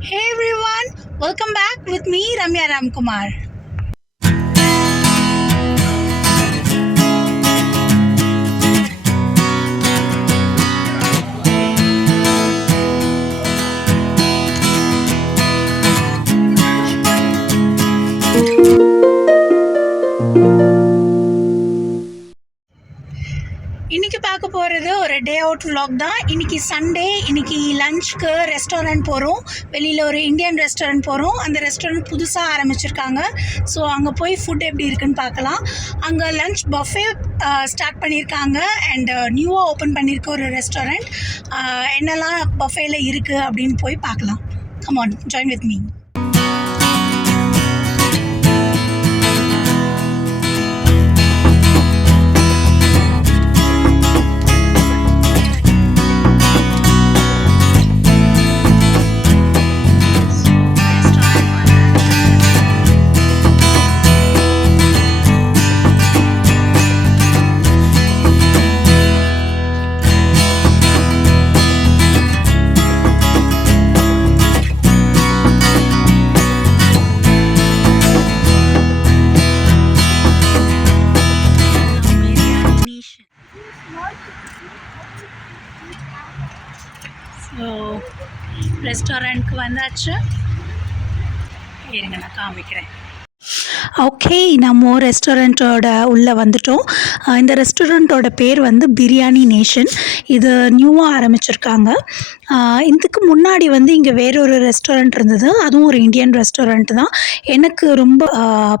Hey everyone, welcome back with me Ramya Ramkumar. இன்றைக்கி பார்க்க போகிறது ஒரு டே அவுட் vlog தான். இன்றைக்கி சண்டே. இன்றைக்கி லஞ்சுக்கு ரெஸ்டாரண்ட் போகிறோம். வெளியில் ஒரு இந்தியன் ரெஸ்டாரண்ட் போகிறோம். அந்த ரெஸ்டாரண்ட் புதுசாக ஆரம்பிச்சிருக்காங்க. ஸோ அங்கே போய் ஃபுட் எப்படி இருக்குன்னு பார்க்கலாம். அங்கே லஞ்ச் பஃபே ஸ்டார்ட் பண்ணியிருக்காங்க. அண்ட் நியூவாக ஓப்பன் பண்ணியிருக்க ஒரு ரெஸ்டாரண்ட். என்னெல்லாம் பஃபேல இருக்குது அப்படின்னு போய் பார்க்கலாம். Come on, join with me. So ரெஸ்டாரண்ட்க்கு வந்தாச்சு. இருங்க நான் காமிக்கிறேன். ஓகே, நம்ம ரெஸ்டாரண்ட்டோட உள்ளே வந்துட்டோம். இந்த ரெஸ்டாரண்ட்டோட பேர் வந்து பிரியாணி நேஷன். இது நியூவாக ஆரம்பிச்சிருக்காங்க. இதுக்கு முன்னாடி வந்து இங்கே வேறொரு ரெஸ்டாரண்ட் இருந்தது. அதுவும் ஒரு இந்தியன் ரெஸ்டாரண்ட் தான். எனக்கு ரொம்ப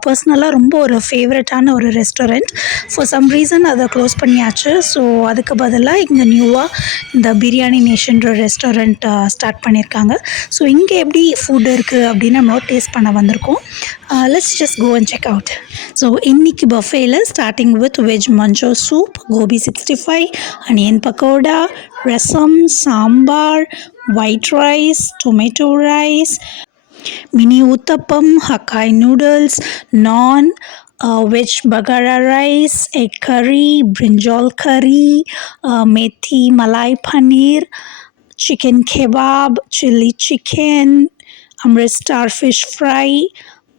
பர்சனலாக ரொம்ப ஒரு ஃபேவரட்டான ஒரு ரெஸ்டாரண்ட். ஃபார் சம் ரீசன் அதை க்ளோஸ் பண்ணியாச்சு. ஸோ அதுக்கு பதிலாக இங்கே நியூவாக இந்த பிரியாணி நேஷன்ற ரெஸ்டாரண்ட் ஸ்டார்ட் பண்ணியிருக்காங்க. ஸோ இங்கே எப்படி ஃபுட் இருக்குது அப்படின்னு நம்ம டேஸ்ட் பண்ண வந்திருக்கோம். Let's just go and check out. So இன்னைக்கு buffetல starting with veg mancho soup, gobi 65, onion pakoda, rasam, sambar, white rice, tomato rice, mini uttapam, Hakkai noodles, naan, veg bagara rice, egg curry, brinjal curry, methi malai paneer, chicken kebab, chili chicken, Amritsar fish fry,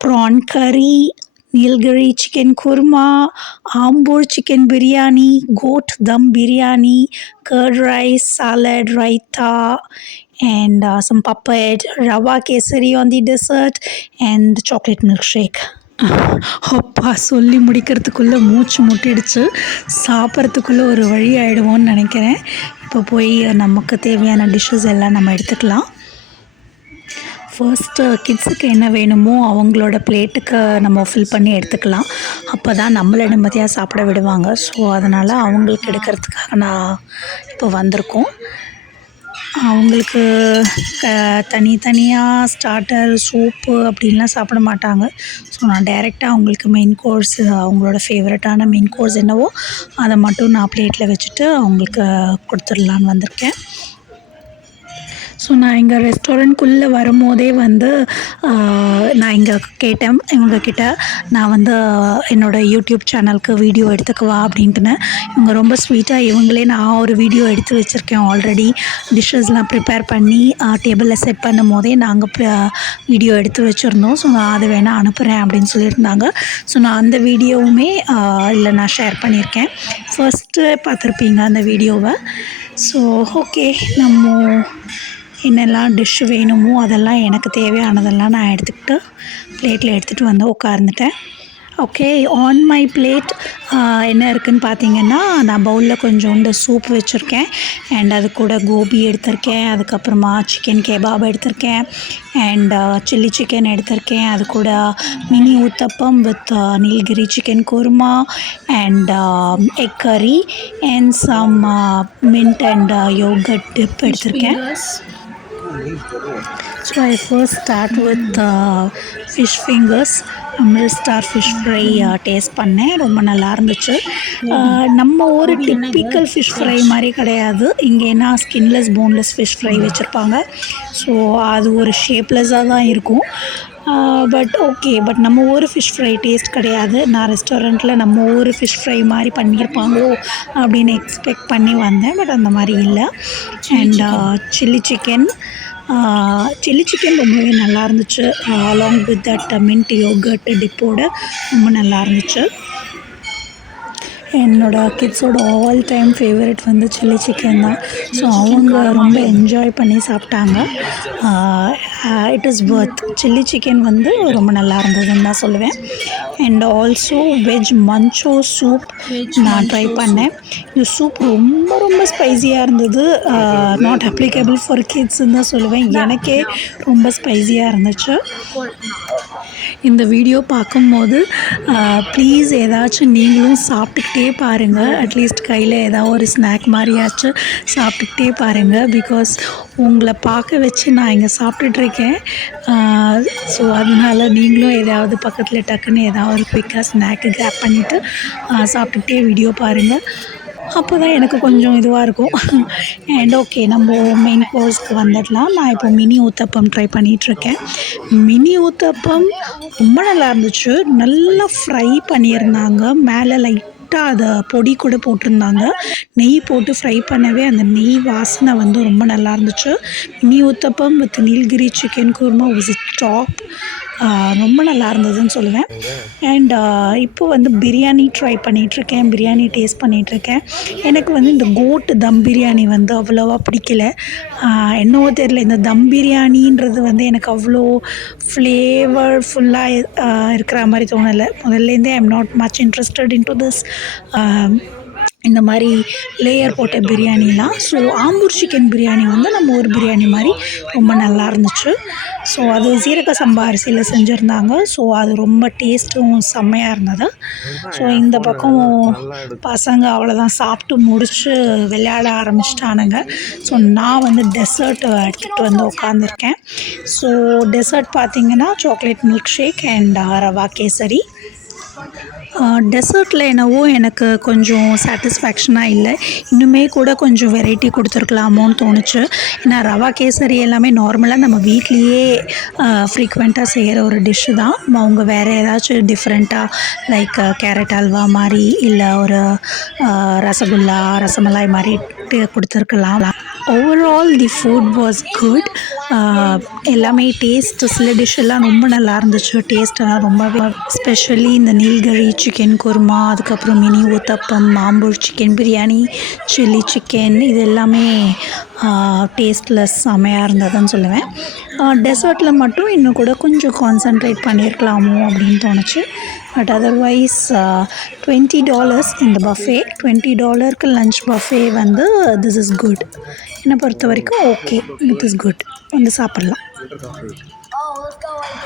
prawn curry, Nilgiri chicken kurma, Ambur chicken biryani, goat dum biryani, curd rice, salad, raita, and some papad, rava kesari on the dessert, and chocolate milkshake. அப்பா சொல்லி முடிக்கிறதுக்குள்ளே மூச்சு முட்டிடுச்சு. சாப்பிட்றதுக்குள்ளே ஒரு வழி ஆகிடுவோன்னு நினைக்கிறேன். இப்போ போய் நமக்கு தேவையான டிஷ்ஷஸ் எல்லாம் நம்ம எடுத்துக்கலாம். ஃபர்ஸ்ட்டு கிட்ஸுக்கு என்ன வேணுமோ அவங்களோட பிளேட்டுக்கு நம்ம ஃபில் பண்ணி எடுத்துக்கலாம். அப்போ தான் நம்மளை நிம்மதியாக சாப்பிட விடுவாங்க. ஸோ அதனால் அவங்களுக்கு எடுக்கிறதுக்காக நான் இப்போ வந்திருக்கோம். அவங்களுக்கு தனித்தனியாக ஸ்டார்டர் சூப்பு அப்படின்லாம் சாப்பிட மாட்டாங்க. ஸோ நான் டைரெக்டாக அவங்களுக்கு மெயின் கோர்ஸ், அவங்களோட ஃபேவரட்டான மெயின் கோர்ஸ் என்னவோ அதை மட்டும் நான் பிளேட்டில் வச்சுட்டு அவங்களுக்கு கொடுத்துடலான்னு வந்திருக்கேன். ஸோ நான் இங்கே ரெஸ்டாரண்ட்குள்ளே வரும்போதே வந்து நான் இங்கே கேட்டேன் இவங்கக்கிட்ட, நான் வந்து என்னோடய யூடியூப் சேனலுக்கு வீடியோ எடுத்துக்குவா அப்படின்ட்டுன்னு. இவங்க ரொம்ப ஸ்வீட்டாக இவங்களே நான் ஒரு வீடியோ எடுத்து வச்சுருக்கேன் ஆல்ரெடி. டிஷ்ஷஸ்லாம் ப்ரிப்பேர் பண்ணி டேபிளில் செட் பண்ணும் போதே நாங்கள் வீடியோ எடுத்து வச்சுருந்தோம். ஸோ நான் அதை வேணால் அனுப்புகிறேன் அப்படின்னு சொல்லியிருந்தாங்க. ஸோ நான் அந்த வீடியோவுமே இல்லை நான் ஷேர் பண்ணியிருக்கேன். ஃபர்ஸ்ட்டு பார்த்துருப்பீங்க அந்த வீடியோவை. ஸோ ஓகே, நம்ம என்னெல்லாம் டிஷ்ஷு வேணுமோ அதெல்லாம் எனக்கு தேவையானதெல்லாம் நான் எடுத்துக்கிட்டு பிளேட்டில் எடுத்துகிட்டு வந்து உட்கார்ந்துட்டேன். ஓகே, ஆன் மை பிளேட் என்ன இருக்குதுன்னு பார்த்தீங்கன்னா, நான் பவுலில் கொஞ்சோண்டு சூப் வச்சுருக்கேன். அண்ட் அது கூட கோபி எடுத்திருக்கேன். அதுக்கப்புறமா சிக்கன் கெபாப் எடுத்திருக்கேன். அண்ட் சில்லி சிக்கன் எடுத்திருக்கேன். அது கூட mini uttapam with Nilgiri chicken kurma and egg curry and some mint and yoghurt dip எடுத்திருக்கேன். So I first start with fish fingers. Amritsar fish fry taste பண்ணேன். ரொம்ப நல்லா இருந்துச்சு. நம்ம ஒரு டிப்பிக்கல் ஃபிஷ் ஃப்ரை மாதிரி கிடையாது. இங்கேனா ஸ்கின்லெஸ் போன்லெஸ் ஃபிஷ் ஃப்ரை வச்சுருப்பாங்க. ஸோ அது ஒரு ஷேப்லெஸ்ஸாக தான் இருக்கும். பட் நம்ம ஊர் ஃபிஷ் ஃப்ரை டேஸ்ட் கிடையாது. நான் ரெஸ்டாரண்ட்டில் நம்ம ஊர் ஃபிஷ் ஃப்ரை மாதிரி பண்ணியிருப்பாங்களோ அப்படின்னு எக்ஸ்பெக்ட் பண்ணி வந்தேன். பட் அந்த மாதிரி இல்லை. அண்ட் சில்லி சிக்கன் ரொம்பவே நல்லா இருந்துச்சு. Along with that mint yogurt டிப்போட ரொம்ப நல்லா இருந்துச்சு. என்னோடய கிட்ஸோட ஆல் டைம் ஃபேவரட் வந்து சில்லி சிக்கன் தான். ஸோ அவங்க ரொம்ப என்ஜாய் பண்ணி சாப்பிட்டாங்க. It is worth. Chilli chicken வந்து ரொம்ப நல்லா இருந்ததுன்னு தான் சொல்லுவேன். And also veg manchow soup நான் ட்ரை பண்ணேன். இந்த சூப் ரொம்ப ஸ்பைஸியாக இருந்தது. நாட் அப்ளிகபிள் ஃபார் கிட்ஸ்ன்னு தான் சொல்லுவேன். எனக்கே ரொம்ப ஸ்பைஸியாக இருந்துச்சு. இந்த வீடியோ பார்க்கும்போது ப்ளீஸ் ஏதாச்சும் நீங்களும் சாப்பிட்டுக்கிட்டே பாருங்கள். அட்லீஸ்ட் கையில் ஏதாவது ஒரு ஸ்நாக் மாதிரியாச்சும் சாப்பிட்டுக்கிட்டே பாருங்கள். பிகாஸ் உங்களை பார்க்க வச்சு நான் இங்கே சாப்பிட்டுட்ருக்கேன். ஸோ அதனால நீங்களும் ஏதாவது பக்கத்தில் டக்குன்னு ஏதாவது ஒரு குயிக்காக ஸ்நாக்கு கிராப் பண்ணிவிட்டு சாப்பிட்டுக்கிட்டே வீடியோ பாருங்கள். அப்போ தான் எனக்கு கொஞ்சம் இதுவாக இருக்கும். அண்ட் ஓகே, நம்ம மெயின் கோர்ஸ்க்கு வந்துடலாம். நான் இப்போ மினி ஊத்தப்பம் ட்ரை பண்ணிகிட்ருக்கேன். மினி ஊத்தப்பம் ரொம்ப நல்லா இருந்துச்சு. நல்லா ஃப்ரை பண்ணியிருந்தாங்க. மேலே லைட்டாக அதை பொடி கூட போட்டிருந்தாங்க. நெய் போட்டு ஃப்ரை பண்ணவே அந்த நெய் வாசனை வந்து ரொம்ப நல்லா இருந்துச்சு. Mini uttapam with Nilgiri chicken kurma was top. ரொம்ப நல்லா இருந்ததுன்னு சொல்லுவேன். அண்ட் இப்போ வந்து பிரியாணி ட்ரை பண்ணிகிட்ருக்கேன். பிரியாணி டேஸ்ட் பண்ணிகிட்ருக்கேன். எனக்கு வந்து இந்த கோட் தம் பிரியாணி வந்து அவ்வளோவா பிடிக்கல. என்னவோ தெரியல, இந்த தம் பிரியாணின்றது வந்து எனக்கு அவ்வளோ ஃப்ளேவர்ஃபுல்லாக இருக்கிற மாதிரி தோணலை. முதல்லேருந்தே I am not much interested in to this இந்த மாதிரி லேயர் போட்ட பிரியாணிலாம். ஸோ ஆம்பூர் சிக்கன் பிரியாணி வந்து நம்ம ஊர் பிரியாணி மாதிரி ரொம்ப நல்லா இருந்துச்சு. ஸோ அது சீரக சம்பா அரிசியில் செஞ்சுருந்தாங்க. ஸோ அது ரொம்ப டேஸ்ட்டும் செம்மையாக இருந்தது. ஸோ இந்த பக்கம் பசங்க அவ்வளோதான் சாப்பிட்டு முடித்து விளையாட ஆரம்பிச்சிட்டானுங்க. ஸோ நான் வந்து டெசர்ட் எடுத்துகிட்டு வந்து உட்காந்துருக்கேன். ஸோ டெசர்ட் பார்த்திங்கன்னா chocolate milk shake and rava kesari. டெசர்ட்டில் என்னவோ எனக்கு கொஞ்சம் சாட்டிஸ்ஃபேக்ஷனாக இல்லை. இன்னுமே கூட கொஞ்சம் வெரைட்டி கொடுத்துருக்கலாமோன்னு தோணுச்சு. ஏன்னா ரவா கேசரி எல்லாமே நார்மலாக நம்ம வீட்லேயே ஃப்ரீக்வெண்ட்டாக செய்கிற ஒரு டிஷ்ஷு தான். அவங்க வேறு ஏதாச்சும் டிஃப்ரெண்ட்டாக லைக் கேரட் அல்வா மாதிரி இல்லை ஒரு ரசகுல்லா ரசமலாய் மாதிரி கொடுத்துருக்கலாம். Overall the food was good. எல்லாமே டேஸ்ட் சில டிஷ்ஷெல்லாம் ரொம்ப நல்லா இருந்துச்சு. டேஸ்ட்டெல்லாம் ரொம்பவே ஸ்பெஷலி இந்த நீல்கிரி சிக்கன் குருமா, அதுக்கப்புறம் mini uttapam, Ambur chicken biryani, chilli chicken, இது எல்லாமே டேஸ்ட்லெஸ் செமையாக இருந்ததுன்னு சொல்லுவேன். டெசர்ட்டில் மட்டும் இன்னும் கூட கொஞ்சம் கான்சன்ட்ரேட் பண்ணியிருக்கலாமோ அப்படின்னு தோணுச்சு. பட் அதர்வைஸ் $20 இந்த பஃபே. $20க்கு லன்ச் பஃபே வந்து திஸ் இஸ் குட். என்னை பொறுத்த வரைக்கும் ஓகே, இட் இஸ் குட். வந்து சாப்பிட்லாம்.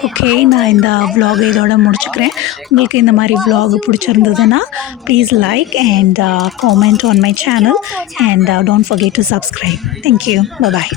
ஓகே, நான் இந்த vlog இதோட முடிச்சுக்கிறேன். உங்களுக்கு இந்த மாதிரி vlog பிடிச்சிருந்ததுன்னா please like and comment on my channel and don't forget to subscribe. Thank you. Bye bye.